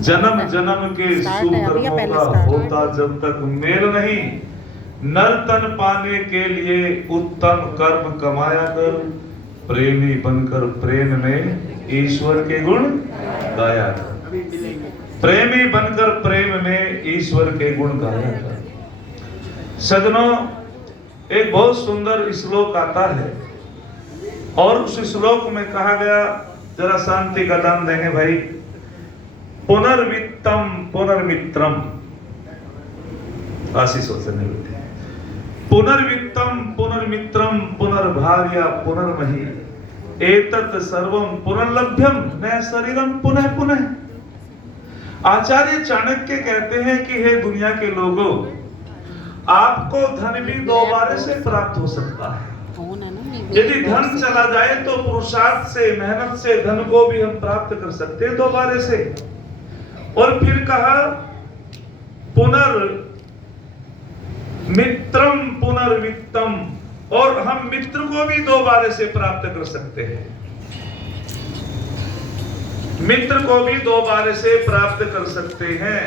जन्म जन्म के सुकर्मों का होता जब तक मेल नहीं, नर तन पाने के लिए उत्तम कर्म कमाया कर, प्रेमी बनकर प्रेम में ईश्वर के गुण गाया कर। प्रेमी बनकर प्रेम में ईश्वर के गुण गाया कर। सज्जनों, एक बहुत सुंदर श्लोक आता है और उस श्लोक में कहा गया, जरा शांति का दान देंगे भाई, पुनर्वित्तम पुनर्मित्रम। आशीष वचन बैठे, पुनर्वित्तम पुनर्मित्रम पुनर्भार्या पुनर्मही, एतत् सर्वम पुनर्लभ्यम न शरीरम पुनः पुनः। आचार्य चाणक्य कहते हैं कि हे दुनिया के लोगों, आपको धन भी दोबारा से प्राप्त हो सकता है। यदि धन चला जाए तो पुरुषार्थ से, मेहनत से धन को भी हम प्राप्त कर सकते हैं दोबारा से। और फिर कहा पुनर्मित्रम पुनर्वित्तम, और हम मित्र को भी दोबारा से प्राप्त कर सकते हैं। मित्र को भी दोबारा से प्राप्त कर सकते हैं।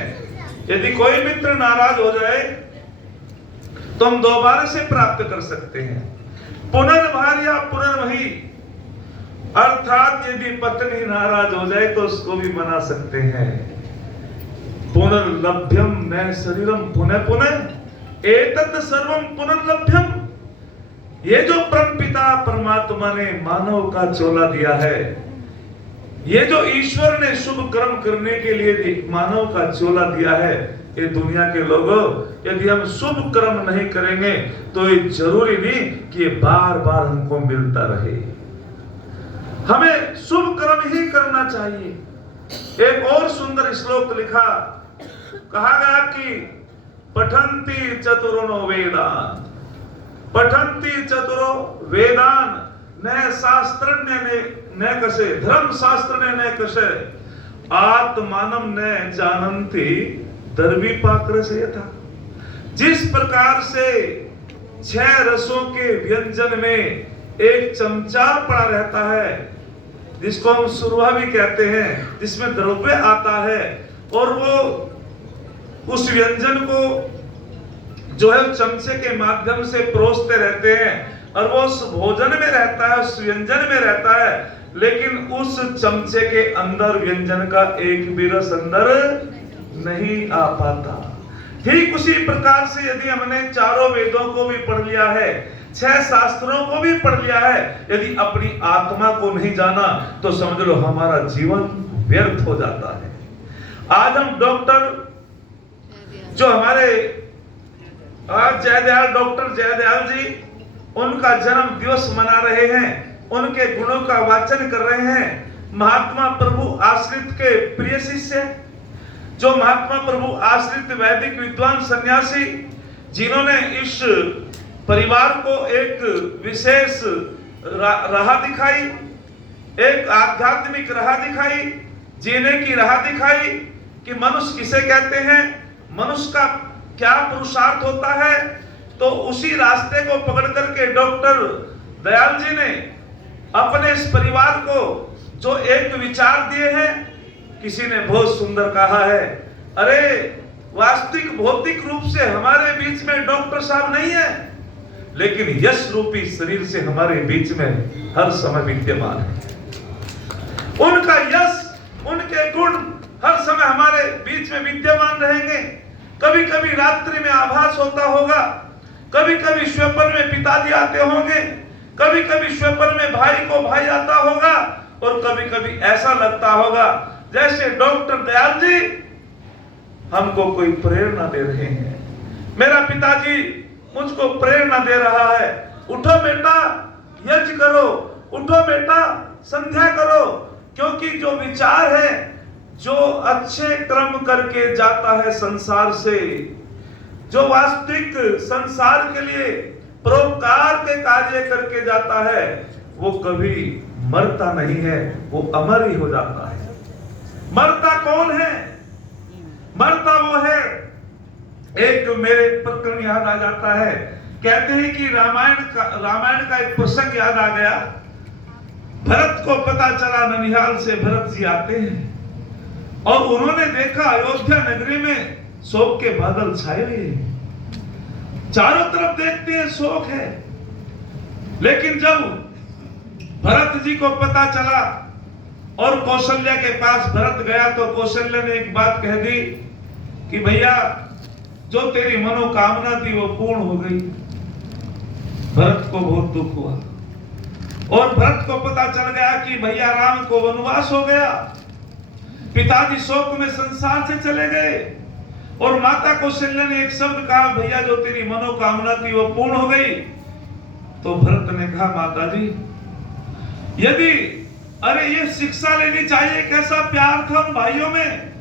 यदि कोई मित्र नाराज हो जाए तो हम दोबारा से प्राप्त कर सकते हैं। पुनर्भार्या पुनर्मही, अर्थात यदि पत्नी नाराज हो जाए तो उसको भी मना सकते हैं। पुनर्लभ्यम न शरीरम पुनः पुनः, एतत् सर्वम पुनर्लभ्यम। ये जो परमपिता परमात्मा ने मानव का चोला दिया है, ये जो ईश्वर ने शुभ कर्म करने के लिए मानव का चोला दिया है, ये दुनिया के लोगों, यदि हम शुभ कर्म नहीं करेंगे तो ये जरूरी नहीं कि ये बार बार हमको मिलता रहे। हमें शुभ कर्म ही करना चाहिए। एक और सुंदर श्लोक लिखा, कहा गया कि पठन्ति चतुरो वेदान, पठन्ति चतुरो वेदान न शास्त्रज्ञ ने कसे, धर्म शास्त्र ने कसे, आत्मानम न जानन्ति दर्वी पाकर से था। जिस प्रकार से 6 रसों के व्यंजन में एक चमचा पड़ा रहता है, जिसको हम सुरवा भी कहते हैं, जिसमें द्रव्य आता है, और वो उस व्यंजन को जो है चमचे के माध्यम से परोसते रहते हैं, और वो उस भोजन में रहता है, उस व्यंजन में रहता है, लेकिन उस चमचे के अंदर व्यंजन का एक भी रस अंदर नहीं आ पाता। ठीक उसी प्रकार से यदि हमने चारों वेदों को भी पढ़ लिया है, 6 शास्त्रों को भी पढ़ लिया है, यदि अपनी आत्मा को नहीं जाना तो समझ लो हमारा जीवन व्यर्थ हो जाता है। आज हम डॉक्टर जो हमारे आज जयदयाल, डॉक्टर जयदयाल जी, उनका जन्म दिवस मना रहे हैं, उनके गुणों का वाचन कर रहे हैं। महात्मा प्रभु आश्रित के प्रिय शिष्य, जो महात्मा प्रभु आश्रित वैदिक विद्वान सन्यासी, जिन्होंने इस परिवार को एक विशेष राह दिखाई, एक आध्यात्मिक राह दिखाई, जीने की राह दिखाई कि मनुष्य किसे कहते हैं, मनुष्य का क्या पुरुषार्थ होता है। तो उसी रास्ते को पकड़ करके डॉक्टर दयाल जी ने अपने इस परिवार को जो एक विचार दिए हैं, किसी ने बहुत सुंदर कहा है, अरे वास्तविक भौतिक रूप से हमारे बीच में डॉक्टर साहब नहीं है, लेकिन यश रूपी शरीर से हमारे बीच में हर समय विद्यमान है। उनका यश, उनके गुण हर समय हमारे बीच में विद्यमान रहेंगे। कभी कभी रात्रि में आभास होता होगा, कभी कभी स्वप्न में पिताजी आते होंगे, कभी कभी स्वप्न में भाई को भाई आता होगा, और कभी कभी ऐसा लगता होगा जैसे डॉक्टर दयाल जी हमको कोई प्रेरणा दे रहे हैं। मेरा पिताजी मुझको प्रेरणा दे रहा है, उठो बेटा यज्ञ करो, उठो बेटा संध्या करो, क्योंकि जो विचार है, जो अच्छे कर्म करके जाता है संसार से, जो वास्तविक संसार के लिए परोपकार के कार्य करके जाता है, वो कभी मरता नहीं है, वो अमर ही हो जाता है। मरता कौन है? मरता वो है, एक मेरे प्रकरण याद आ जाता है, कहते हैं कि रामायण का एक प्रसंग याद आ गया। भरत को पता चला ननिहाल से भरत जी आते हैं, और उन्होंने देखा अयोध्या नगरी में शोक के बादल छाए हुए हैं, चारों तरफ देखते हैं शोक है। लेकिन जब भरत जी को पता चला और कौशल्या के पास भरत गया तो कौशल्या ने एक बात कह दी कि भैया जो तेरी मनोकामना थी वो पूर्ण हो गई। भरत को बहुत दुख हुआ और भरत को पता चल गया कि भैया राम को वनवास हो गया। पिताजी शोक में संसार से चले गए और माता कौशल्या ने एक शब्द कहा, भैया जो तेरी मनोकामना थी वो पूर्ण हो गई। तो भरत ने कहा, माता जी यदि अरे ये शिक्षा लेनी चाहिए, कैसा प्यार था उन भाइयों में।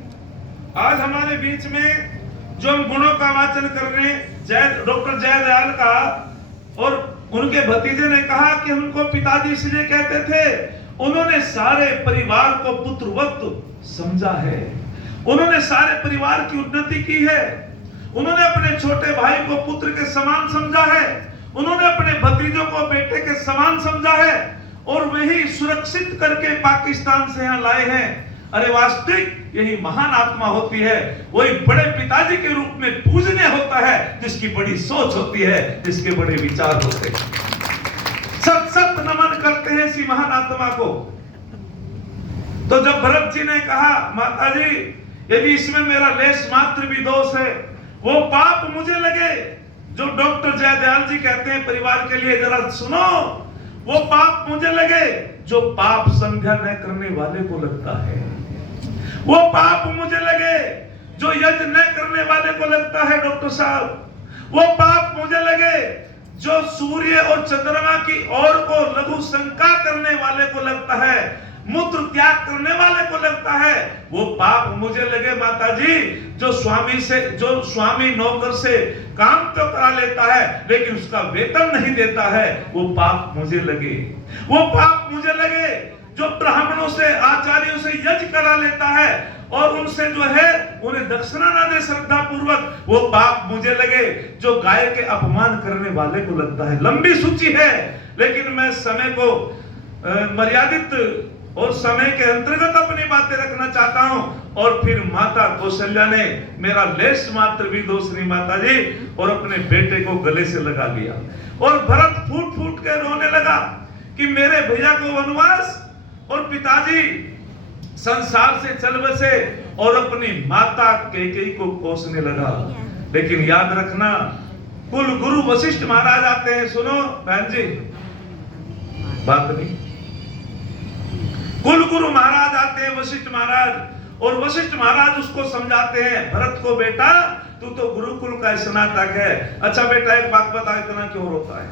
आज हमारे बीच में जो हम गुणों का वाचन कर रहे हैं, डॉक्टर जयदयाल का और उनके भतीजे ने कहा कि उनको पिताजी इसलिए कहते थे, उन्होंने सारे परिवार को पुत्रवत समझा है, उन्होंने सारे परिवार की उन्नति की है, उन्होंने अपने छोटे भाई को पुत्र के समान समझा है, उन्होंने अपने भतीजों को बेटे के समान समझा है और वही सुरक्षित करके पाकिस्तान से यहाँ लाए हैं। अरे वास्तविक यही महान आत्मा होती है, वही बड़े पिताजी के रूप में पूजनीय होता है, जिसकी बड़ी सोच होती है, जिसके बड़े विचार होते हैं। सत सत नमन करते हैं इसी महान आत्मा को। तो जब भरत जी ने कहा, माता जी यदि इसमें मेरा लेश मात्र भी दोष है, वो पाप मुझे लगे जो डॉक्टर जयदयाल जी कहते हैं परिवार के लिए, जरा सुनो, वो पाप मुझे लगे जो पाप संध्या न करने वाले को लगता है, वो पाप मुझे लगे जो यज्ञ न करने वाले को लगता है डॉक्टर साहब, वो पाप मुझे लगे जो सूर्य और चंद्रमा की ओर को लघु शंका करने वाले को लगता है, मूत्र त्याग करने वाले को लगता है, वो पाप मुझे लगे माता जी जो स्वामी नौकर से काम तो करा लेता है लेकिन उसका वेतन नहीं देता है, वो पाप मुझे लगे। वो पाप मुझे लगे जो ब्राह्मणों से आचार्यों से यज्ञ करा लेता है और उनसे जो है उन्हें दक्षिणा ना दे श्रद्धा पूर्वक, वो पाप मुझे लगे जो गाय के अपमान करने वाले को लगता है। लंबी सूची है लेकिन मैं समय को मर्यादित और समय के अंतर्गत अपनी बातें रखना चाहता हूं। और फिर माता कौशल्या ने मेरा लेश मात्र भी दोष नहीं माता जी, और अपने बेटे को गले से लगा लिया और भरत फूट फूट के रोने लगा कि मेरे भैया को वनवास और पिताजी संसार से चल बसे और अपनी माता कैकेयी को कोसने लगा। लेकिन याद रखना, कुल गुरु वशिष्ठ महाराज आते हैं। सुनो बहन जी, बात नहीं, कुल गुरु महाराज आते हैं वशिष्ठ महाराज, और वशिष्ठ महाराज उसको समझाते हैं, भरत को, बेटा तू तो गुरुकुल का स्नातक है, अच्छा बेटा एक बात बता, इतना क्यों रोता है?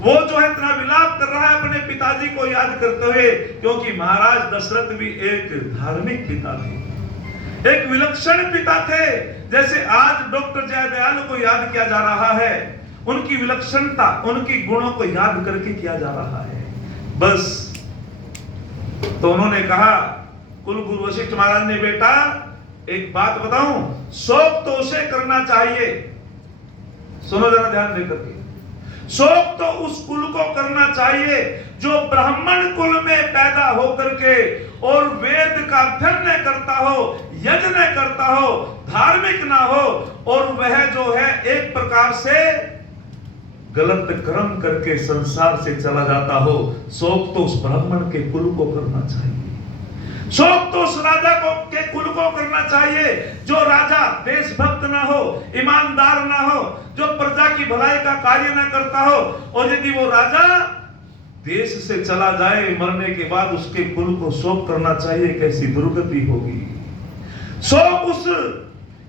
वो जो है इतना विलाप कर रहा है अपने पिताजी को याद करते हुए, क्योंकि महाराज दशरथ भी एक धार्मिक पिता थे, एक विलक्षण पिता थे। जैसे आज डॉक्टर जयदयाल को याद किया जा रहा है, उनकी विलक्षणता, उनकी गुणों को याद करके किया जा रहा है बस। तो उन्होंने कहा, कुल गुरु वशिष्ठ महाराज ने, बेटा एक बात बताऊं, शोक तो उसे करना चाहिए, सुनो जरा ध्यान देकर के, शोक तो उस कुल को करना चाहिए जो ब्राह्मण कुल में पैदा होकर के और वेद का अध्ययन न करता हो, यज्ञ न करता हो, धार्मिक ना हो, और वह जो है एक प्रकार से गलत कर्म करके संसार से चला जाता हो। शोक तो उस ब्राह्मण के कुल को करना चाहिए, शोक तो उस राजा के कुल को करना चाहिए जो राजा देशभक्त ना हो, ईमानदार ना हो, जो प्रजा की भलाई का कार्य ना करता हो। और यदि वो राजा देश से चला जाए मरने के बाद, उसके कुल को शोक करना चाहिए, कैसी दुर्गति होगी। शोक उस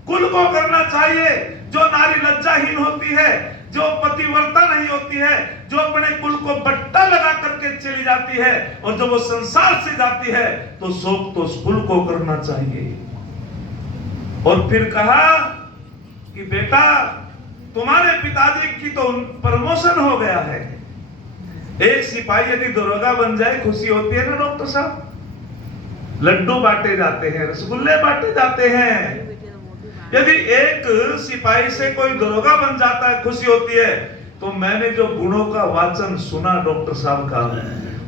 कुल को करना चाहिए जो नारी लज्जाहीन होती है, जो पतिव्रता नहीं होती है, जो अपने कुल को बट्टा लगा करके चली जाती है, और जब वो संसार से जाती है तो शोक तो उस कुल को करना चाहिए। और फिर कहा कि बेटा तुम्हारे पिताजी की तो प्रमोशन हो गया है, एक सिपाही यदि दरोगा बन जाए खुशी होती है ना डॉक्टर साहब, लड्डू बांटे जाते हैं, रसगुल्ले बांटे जाते हैं। यदि एक सिपाही से कोई दरोगा बन जाता है खुशी होती है। तो मैंने जो गुणों का वाचन सुना डॉक्टर साहब का,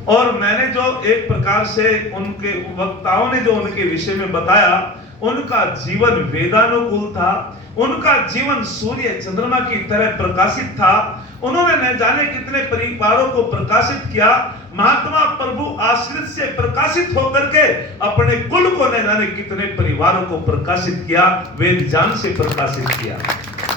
और मैंने जो एक प्रकार से उनके वक्ताओं ने जो उनके विषय में बताया, उनका जीवन वेदानुकूल था, उनका जीवन सूर्य चंद्रमा की तरह प्रकाशित था। उन्होंने न जाने कितने परिवारों को प्रकाशित किया। महात्मा प्रभु आश्रित से प्रकाशित होकर के अपने कुल को न जाने कितने परिवारों को प्रकाशित किया, वेद ज्ञान से प्रकाशित किया।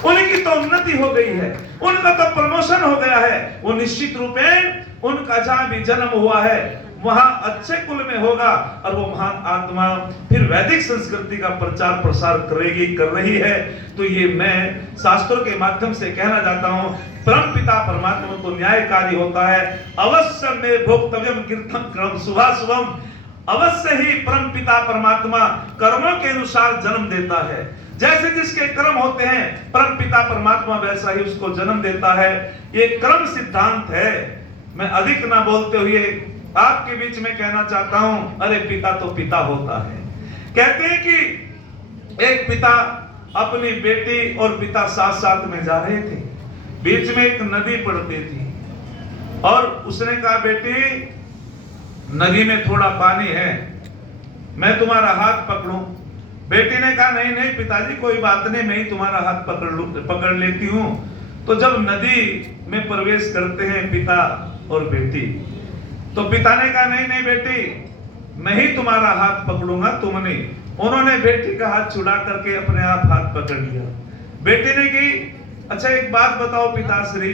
उनकी तो उन्नति हो गई है, उनका तो प्रमोशन हो गया है। वो निश्चित रूप में उनका जहां भी जन्म हुआ है वहां अच्छे कुल में होगा, और वो महान आत्मा फिर वैदिक संस्कृति का प्रचार प्रसार करेगी, कर रही है। तो ये मैं शास्त्रों के माध्यम से कहना चाहता हूं, परम पिता परमात्मा तो न्यायकारी होता है। अवश्य में भोक्तव्यम कीर्तन क्रम शुभाशुभम, अवश्य ही परम पिता परमात्मा कर्मों के अनुसार जन्म देता है। जैसे जिसके कर्म होते हैं परम पिता परमात्मा वैसा ही उसको जन्म देता है। ये क्रम सिद्धांत है। मैं अधिक ना बोलते हुए आपके बीच में कहना चाहता हूं, अरे पिता तो पिता होता है। कहते हैं कि एक पिता अपनी बेटी और पिता साथ साथ में जा रहे थे, बीच में एक नदी पड़ती थी, और उसने कहा बेटी नदी में थोड़ा पानी है, मैं तुम्हारा हाथ पकड़ूं। बेटी ने कहा नहीं नहीं पिताजी कोई बात नहीं, मैं ही तुम्हारा हाथ पकड़ लेती हूं। तो जब नदी में प्रवेश करते हैं पिता और बेटी, तो पिता ने कहा नहीं नहीं बेटी मैं ही तुम्हारा हाथ पकड़ूंगा, तुम नहीं। उन्होंने बेटी का हाथ छुड़ा करके अपने आप हाथ पकड़ लिया। बेटी ने की अच्छा एक बात बताओ पिताश्री,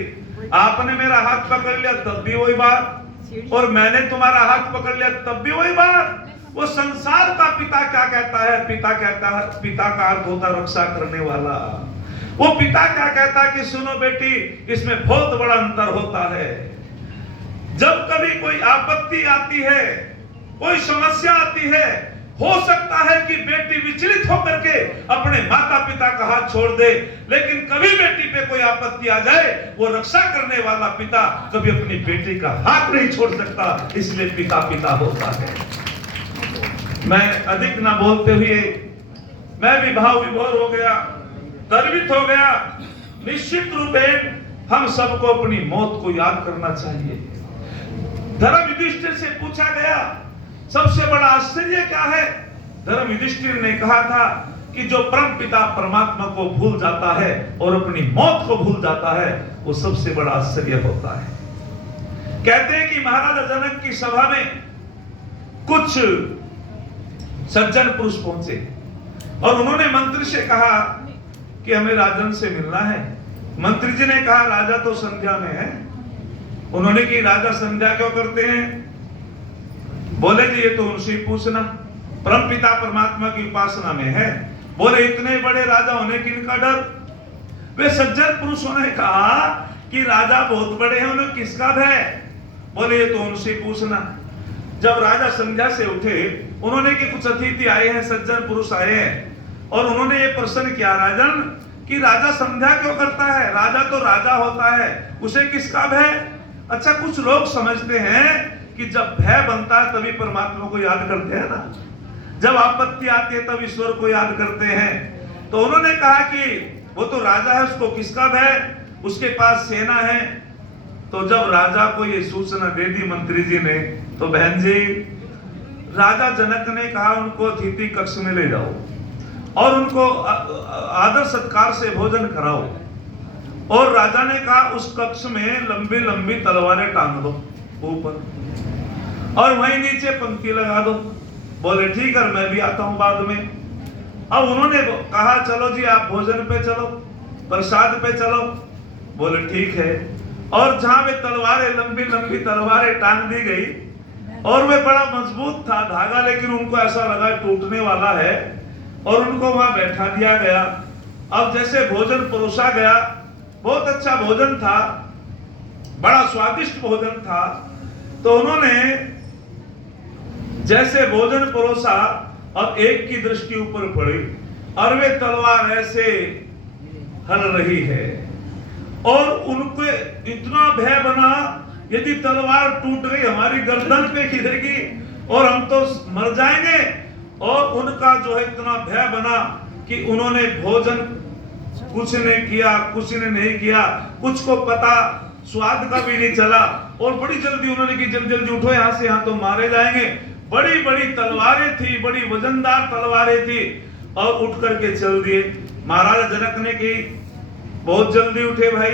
आपने मेरा हाथ पकड़ लिया तब भी वही बात, और मैंने तुम्हारा हाथ पकड़ लिया तब भी वही बात। वो संसार का पिता क्या कहता है? पिता कहता है, पिता का अर्थ होता रक्षा करने वाला। वो पिता क्या कहता है कि सुनो बेटी इसमें बहुत बड़ा अंतर होता है। जब कभी कोई आपत्ति आती है, कोई समस्या आती है, हो सकता है कि बेटी विचलित होकर के अपने माता पिता का हाथ छोड़ दे, लेकिन कभी बेटी पे कोई आपत्ति आ जाए, वो रक्षा करने वाला पिता कभी अपनी बेटी का हाथ नहीं छोड़ सकता, इसलिए पिता पिता होता है। मैं अधिक ना बोलते हुए मैं भी भाव विभोर हो गया, गर्वित हो गया। निश्चित रूप में हम सबको अपनी मौत को याद करना चाहिए। धर्म युधिष्ठिर से पूछा गया सबसे बड़ा आश्चर्य क्या है? धर्म युधिष्ठिर ने कहा था कि जो परम पिता परमात्मा को भूल जाता है और अपनी मौत को भूल जाता है, वो सबसे बड़ा आश्चर्य होता है। कहते हैं कि महाराजा जनक की सभा में कुछ सज्जन पुरुष पहुंचे और उन्होंने मंत्री से कहा कि हमें राजन से मिलना है। मंत्री जी ने कहा राजा तो संध्या में है। उन्होंने की राजा संध्या क्यों करते हैं? बोले जी ये तो उनसे पूछना, परम पिता परमात्मा की उपासना में है। बोले इतने बड़े राजा होने की इनका डर? वे सज्जन पुरुषों ने कहा कि राजा बहुत बड़े हैं, उन्हें किसका भय? बोले ये तो उनसे पूछना। जब राजा संध्या से उठे, उन्होंने कि कुछ अतिथि आए हैं, सज्जन पुरुष आए हैं, और उन्होंने ये प्रश्न किया राजन कि राजा संध्या क्यों करता है? राजा तो राजा होता है, उसे किसका भय? अच्छा कुछ लोग समझते हैं कि जब भय बनता है तभी परमात्मा को याद करते हैं ना, जब आपत्ति आती है तब ईश्वर को याद करते हैं। तो उन्होंने कहा कि वो तो राजा है, उसको किसका भय? उसके पास सेना है। तो जब राजा को ये सूचना दे दी मंत्री जी ने, तो बहन जी राजा जनक ने कहा उनको अतिथि कक्ष में ले जाओ और उनको आदर सत्कार से भोजन कराओ। और राजा ने कहा उस कक्ष में लंबी लंबी तलवारें टांग दो ऊपर, और वहीं नीचे पंक्ति लगा दो। बोले ठीक है मैं भी आता हूं बाद में। अब उन्होंने कहा चलो जी आप भोजन पे चलो, प्रसाद पे चलो। बोले ठीक है। और जहां वे तलवारें लंबी लंबी तलवारें टांग दी गई, और वे बड़ा मजबूत था धागा, लेकिन उनको ऐसा लगा टूटने वाला है, और उनको वहां बैठा दिया गया। अब जैसे भोजन परोसा गया, बहुत अच्छा भोजन था, बड़ा स्वादिष्ट भोजन था। तो उन्होंने जैसे भोजन परोसा, अब एक की दृष्टि ऊपर पड़ी और वे तलवार ऐसे हल रही है, और उनको इतना भय बना यदि तलवार टूट गई हमारी गर्दन पे गिरेगी और हम तो मर जाएंगे। और उनका जो है इतना भय बना कि उन्होंने भोजन कुछ ने किया, कुछ ने नहीं किया, कुछ को पता स्वाद का भी नहीं चला। और बड़ी जल्दी उन्होंने की, जल्दी जल्दी उठो यहाँ से, यहाँ तो मारे जाएंगे। बड़ी बड़ी तलवारें थी, बड़ी वजनदार तलवारें थी, और उठ करके चल दिए। महाराज जनक ने की, बहुत जल्दी उठे भाई,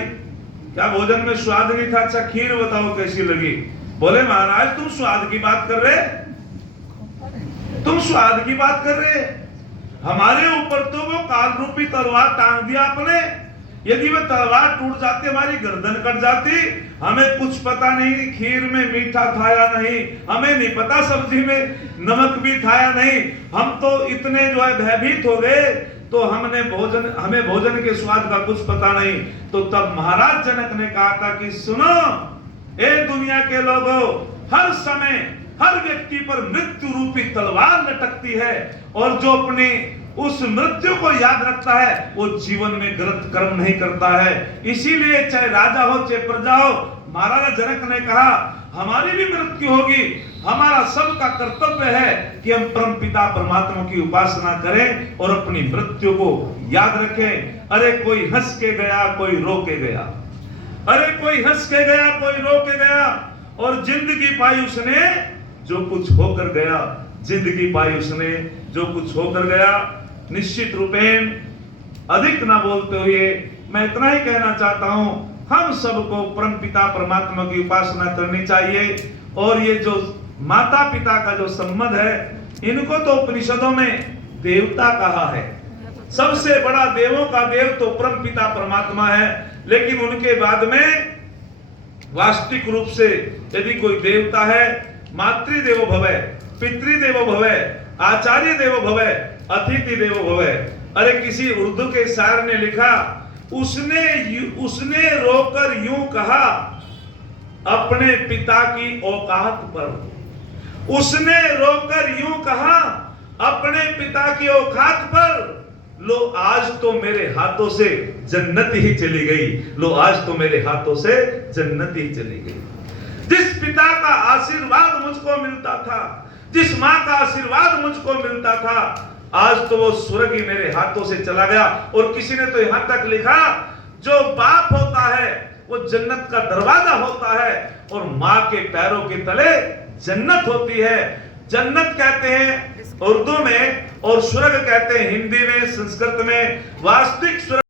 क्या भोजन में स्वाद नहीं था? अच्छा खीर बताओ कैसी लगी? बोले महाराज तुम स्वाद की बात कर रहे, तुम स्वाद की बात कर रहे, हमारे ऊपर तो वो काल रूपी तलवार टांग दिया आपने। यदि वह तलवार टूट जाती, हमारी गर्दन कट जाती। हमें कुछ पता नहीं खीर में मीठा था या नहीं, हमें नहीं पता सब्जी में नमक भी था या नहीं, हम तो इतने जो है भयभीत हो गए, तो हमें भोजन के स्वाद का कुछ पता नहीं। तो तब महाराज जनक ने कहा था कि सुनो ए दुनिया के लोगों, हर समय हर व्यक्ति पर मृत्यु रूपी तलवार लटकती है, और जो अपने उस मृत्यु को याद रखता है वो जीवन में गलत कर्म नहीं करता है। इसीलिए चाहे राजा हो चाहे प्रजा हो, महाराजा जनक ने कहा हमारी भी मृत्यु होगी, हमारा सबका कर्तव्य है कि हम परमपिता परमात्मा की उपासना करें और अपनी मृत्यु को याद रखें। अरे कोई हंस के गया, कोई रो के गया, अरे कोई हंस के गया, कोई रो के गया, और जिंदगी पाई उसने जो कुछ होकर गया, जिंदगी पाई उसने जो कुछ होकर गया। निश्चित रूपेण अधिक ना बोलते हुए मैं इतना ही कहना चाहता हूं, हम सबको परमपिता परमात्मा की उपासना करनी चाहिए। और ये जो माता पिता का जो संबंध है, इनको तो उपनिषदों में देवता कहा है। सबसे बड़ा देवों का देव तो परमपिता परमात्मा है, लेकिन उनके बाद में वास्तविक रूप से यदि कोई देवता है, मातृदेवो भवः, पितृदेवो भवः, आचार्य देवो भवः, अतिथि देवो भवः। अरे किसी उर्दू के शायर ने लिखा, उसने रोकर यूं कहा अपने पिता की औकात पर, उसने रोकर यूं कहा अपने पिता की औकात पर, लो आज तो मेरे हाथों से जन्नत ही चली गई, लो आज तो मेरे हाथों से जन्नत ही चली गई। जिस पिता का आशीर्वाद मुझको मिलता था, जिस माँ का आशीर्वाद मुझको मिलता था, आज तो वो स्वर्ग ही मेरे हाथों से चला गया। और किसी ने तो यहां तक लिखा, जो बाप होता है वो जन्नत का दरवाजा होता है, और माँ के पैरों के तले जन्नत होती है। जन्नत कहते हैं उर्दू में, और स्वर्ग कहते हैं हिंदी में, संस्कृत में। वास्तविक स्वर्ग